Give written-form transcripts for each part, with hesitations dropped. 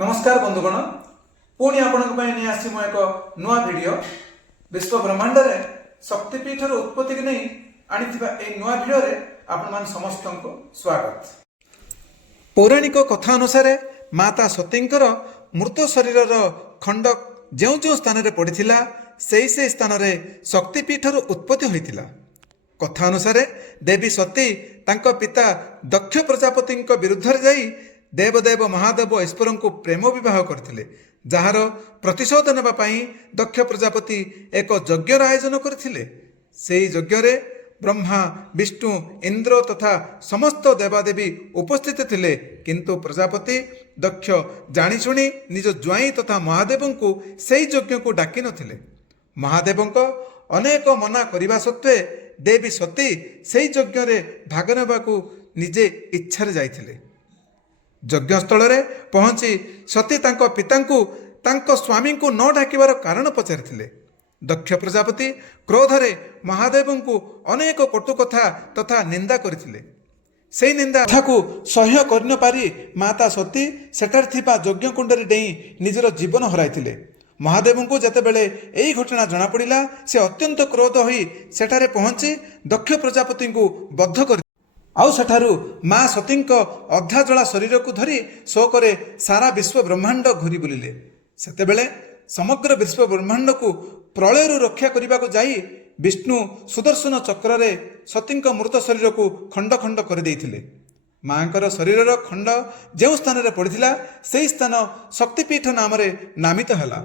नमस्कार बंधुगण पुणी आपण एक नुआ वीडियो विश्व ब्रह्मांड रे शक्तिपीठर उत्पत्ति की नहीं आनी नुआ वीडियो रे आपण मान समस्त को स्वागत। पौराणिक कथा अनुसार माता सतींकर मृत शरीर खंड जो जो स्थान रे पड़िथिला से स्थान रे शक्तिपीठर उत्पत्ति होइतिला। कथा अनुसार देवी सती तांको पिता दक्ष प्रजापति विरुद्ध रे जाई देवदेव महादेव ईश्वर को प्रेम विवाह करथिले, जार प्रतिशोध नेबा पई दक्ष प्रजापति एक यज्ञर आयोजन करथिले। सेही यज्ञ रे ब्रह्मा विष्णु इंद्र तथा समस्त देवादेवी उपस्थित थिले, किंतु प्रजापति दक्ष जाणीशुणी निज ज्वाई तथा महादेव को सेही यज्ञ को डाकी नथिले। महादेव अनेक मना करने सत्वे देवी सती सेही यज्ञ रे भाग नेबाकू निजे इच्छारे जाइथिले। यज्ञस्थल रे पहुंची सती तांको पितांकु तांको स्वामी को न डाकिबार कारण पचारिथिले। दक्ष प्रजापति क्रोधरे महादेव को अनेक कटु कथा तथा निंदा करथिले। सेही निंदा कथाकू सह्य करन पारी माता सती सेठार थिबा यज्ञ कुंडरी डेई निजर जीवन हराइथिले। महादेव को जेतेबेले एही घटना जना पड़िला से अत्यंत क्रोध होई सेठारे पहुंची दक्ष प्रजापति को बद्ध कर आउ सेठारू माँ सती अधा जला शरीर को धरी शोकरे सारा विश्व ब्रह्मांड घूरी बुलिले। सेतेबेले समग्र विश्व ब्रह्मांड को प्रलयरू रक्षा करने को जाई विष्णु सुदर्शन चक्र रे सती मृत शरीर को खंड खंड कर देइथिले। माँकर शरीर खंड जो स्थान रे पड़िथिला सेही स्थान शक्तिपीठ नाम रे नामित हला।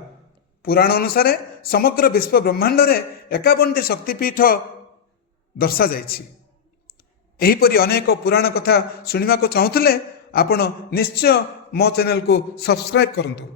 पुराण अनुसार समग्र विश्व ब्रह्मांड रे 51टी शक्तिपीठ दर्शा जाइछि। एहीपरि अनेक पुराण कथा शुणिबाको चाहुथिले आपण निश्चय मो चैनल को सब्सक्राइब करंतु।